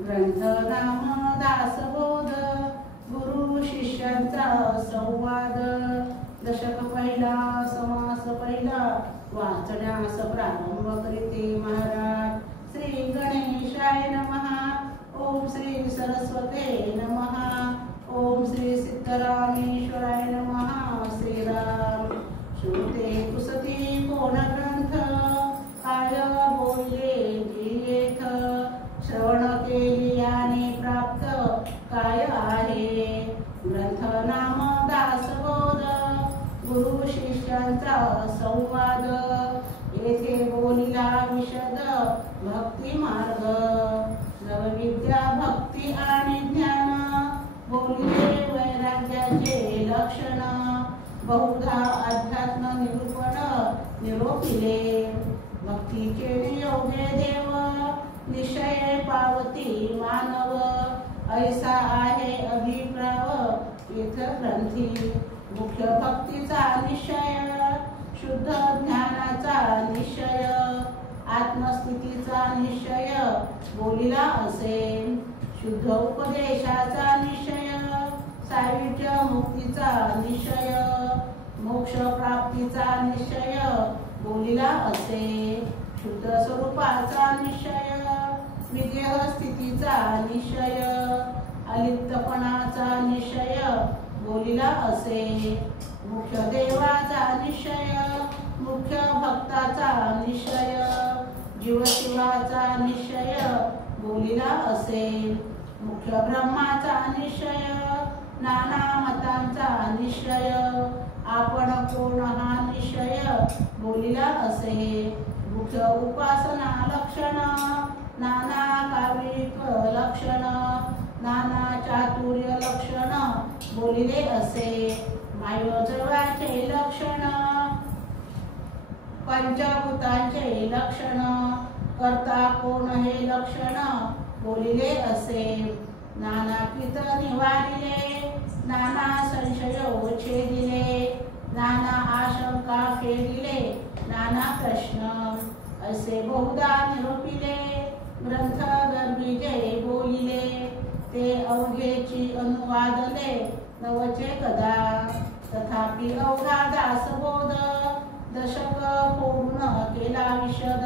ग्रंथ नाम दासबोध गुरु शिष्यांचा संवाद। दशक पहिला समास पहिला वाचण्यास प्रारंभ करीते महाराज। श्री गणेशाय नमः। ओम श्री सरस्वते नमः। ओम श्री सिद्धरामेश्वराय नमः। श्रीराम श्रुते कुसती कोण ग्रंथ काय बोलले जियेथ। श्रवण केली आणि प्राप्त काय आहे। ग्रंथ नाम दासबोध गुरु शिष्यांचा संवाद। येथे बोलिला विशद भक्ती मार्ग। नवविद्या भक्ती आणि ज्ञान बोलिले वैराग्याचे लक्षण। बहुधा अध्यात्म निरूपण निरोपिले। भक्तीचे नियोगे देव निश्चय पावती मानव। ऐसा आहे अभिप्राव इथ ग्रंथी। मुख्य भक्तीचा निश्चय शुद्ध ज्ञानाचा निश्चय। आत्मस्थितीचा निश्चय बोलिला असे। शुद्ध उपदेशाचा निश्चय सायुज्य मुक्तीचा निश्चय। मोक्ष प्राप्तीचा निश्चय बोलिला असे। शुद्ध स्वरूपाचा निश्चय विदेह स्थितीचा निश्चय। अलिप्तपणाचा निश्चय बोलिला असे। मुख्य देवाचा निश्चय मुख्य भक्ताचा निश्चय। जीवशिवाचा निश्चय बोलिला असे। मुख्य ब्रह्माचा निश्चय नाना मतांचा निश्चय। आपण कोण हा निश्चय बोलिला असे। मुख्य उपासना लक्षण नाना काविक लक्षण। नाना चातुर्य लक्षण बोलिले असे। मायोजवाचे लक्षण पंचभूतांचे लक्षण। कर्ता कोण हे लक्षण बोलिले असे। नाना पित निवारिले नाना संशय छेदिले। नाना आशंका फेडिले नाना प्रश्न असे बहुधा निरूपिले। ग्रंथ गर्भीजे बोलिले ते अवघेची अनुवादले नवचे कदा। तथापि अवघा दासबोध दशक पूर्ण केला विशद।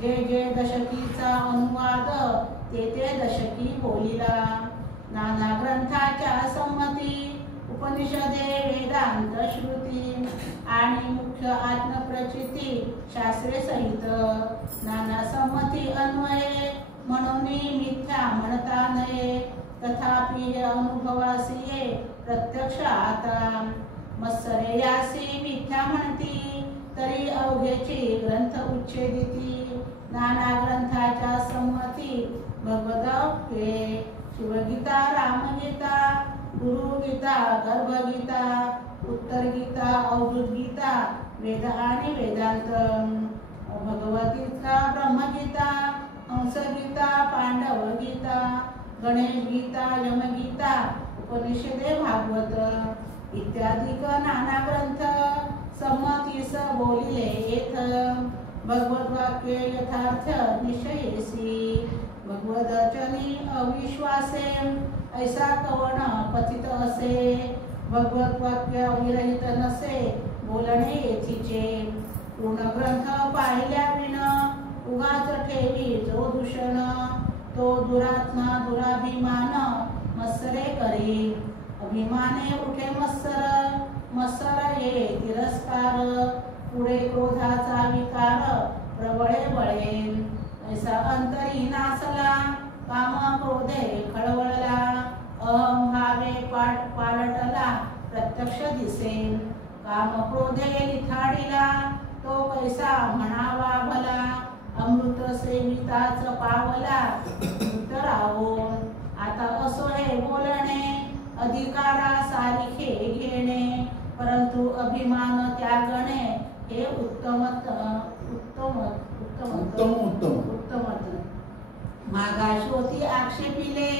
जे जे दशकीचा अनुवाद ते ते दशकी बोलिला। नाना ग्रंथाच्या संमती उपनिषदे वेदांत श्रुती। आणि मुख्य आत्मप्रचिती शास्त्रे सहित। नाना संमती अन्वये म्हणून मिथ्या म्हणता नये। तथापि हे अनुभवासी प्रत्यक्ष आता। मत्सरे यासी मिथ्या म्हणती तरी अवघेची ग्रंथ उच्छेदिती। नाना ग्रंथाच्या संमती भगवद्गीता शिवगीता रामगीता गुरुगीता गर्भगीता उत्तर गीता अवधूत गीता वेद आणि वेदांत। भगवद्गीता ब्रह्मगीता हंसगीता पांडव गीता गणेश गीता यमगीता उपनिषदे भागवत इत्यादी नाना ग्रंथ संमतीस बोलिले येथ। भगवद वाक्य यथार्थ निश्चयेसी। भगवदचनी अविश्वासे ऐसा कवण कथित असे। भगवत वाक्य विरहित नसे बोलणे येथीचे। पूर्ण ग्रंथ पाहिल्या विण उगाच ठेवी जो दूषण। तो दुरात्मा दुराभिमान मत्सरे करी। अभिमाने उठे मत्सर मत्सर ये तिरस्कार। पुढे क्रोधाचा विकार प्रबळे बळे। ऐसा अंतरी नासला काम क्रोधे खळवळला। अहम भावे पालटला प्रत्यक्ष दिसेन। काम क्रोधे लिथाडिला तो कैसा म्हणावा भला। अमृत सेविताच पावला राहून। आता असो हे बोलणे अधिकारा सारिखे घेणे। परंतु अभिमान त्यागणे हे उत्तम उत्तम उत्तम उत्तम। मागाशोती आक्षेपिले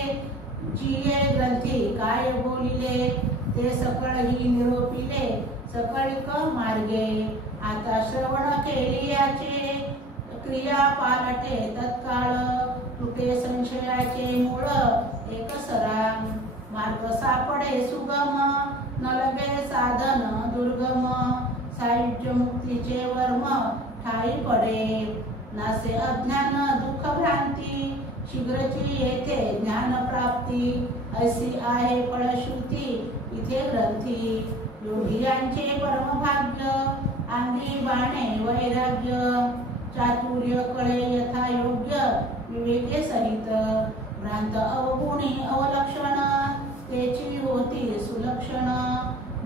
जिये ग्रंथी काय बोलिले। ते सकळ ही निरोपिले सकळिक मार्गे। आता श्रवण केली याचे क्रिया पालटे तत्काळ तुटे संशयाचे सापडे सुगम, न लगे साधन दुर्गम, सायुज्य मुक्तीचे वर्म ठाई पडे, नासे अज्ञान दुःख भ्रांती, शीघ्रची येथे ज्ञान प्राप्ती, ऐसी आहे फळश्रुती इथे ग्रंथी, योगियांचे परमभाग्य, अंगी बाणे वैराग्य, चातुर्य कळे यथा योग्य, विवेके सहित, भ्रांत अवगुणी अवलक्षण, तेची होती सुलक्षण,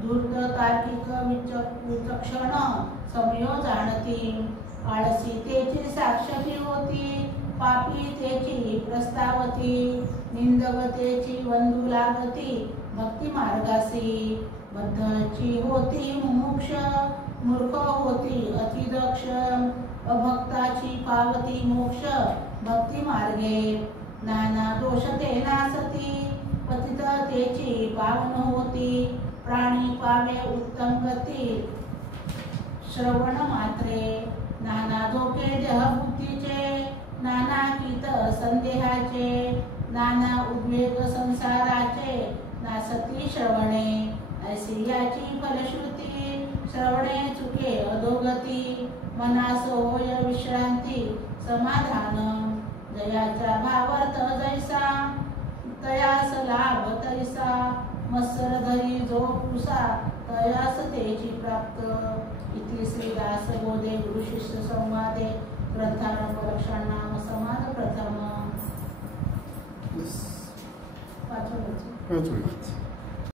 धूर्त तार्किक विचक्षण, समयो जाणती, आळसी तेची साक्षी होती, पापी तेची प्रस्तावती, निंदक तेची वंदू लागती, भक्ती मार्गासी, बद्धची होती मुमुक्ष, मूर्ख होती अतिदक्ष, अभक्ताची पावती मोक्ष, भक्ती मार्गे, नाना दोष ते नासती, पतित तेची पावन होती, प्राणी पावे उत्तम गती, श्रवण मात्रे, नाना धोके देह बुद्धीचे, नाना कीत संदेहाचे, नाना उद्वेग संसाराचे, नासती श्रवणे, ऐसी याची फलश्रुती, श्रवणे चुके अधोगती, मनास होय विश्रांती समाधान, जयाचा भावार्थ जैसा, तयास लाभ तैसा, मत्सर धरी जो पुसा, तयास तेची प्राप्त, इति श्रीदास बोधे गुरु शिष्य संवादे ग्रंथानुपलक्षणाम समाद प्रथम.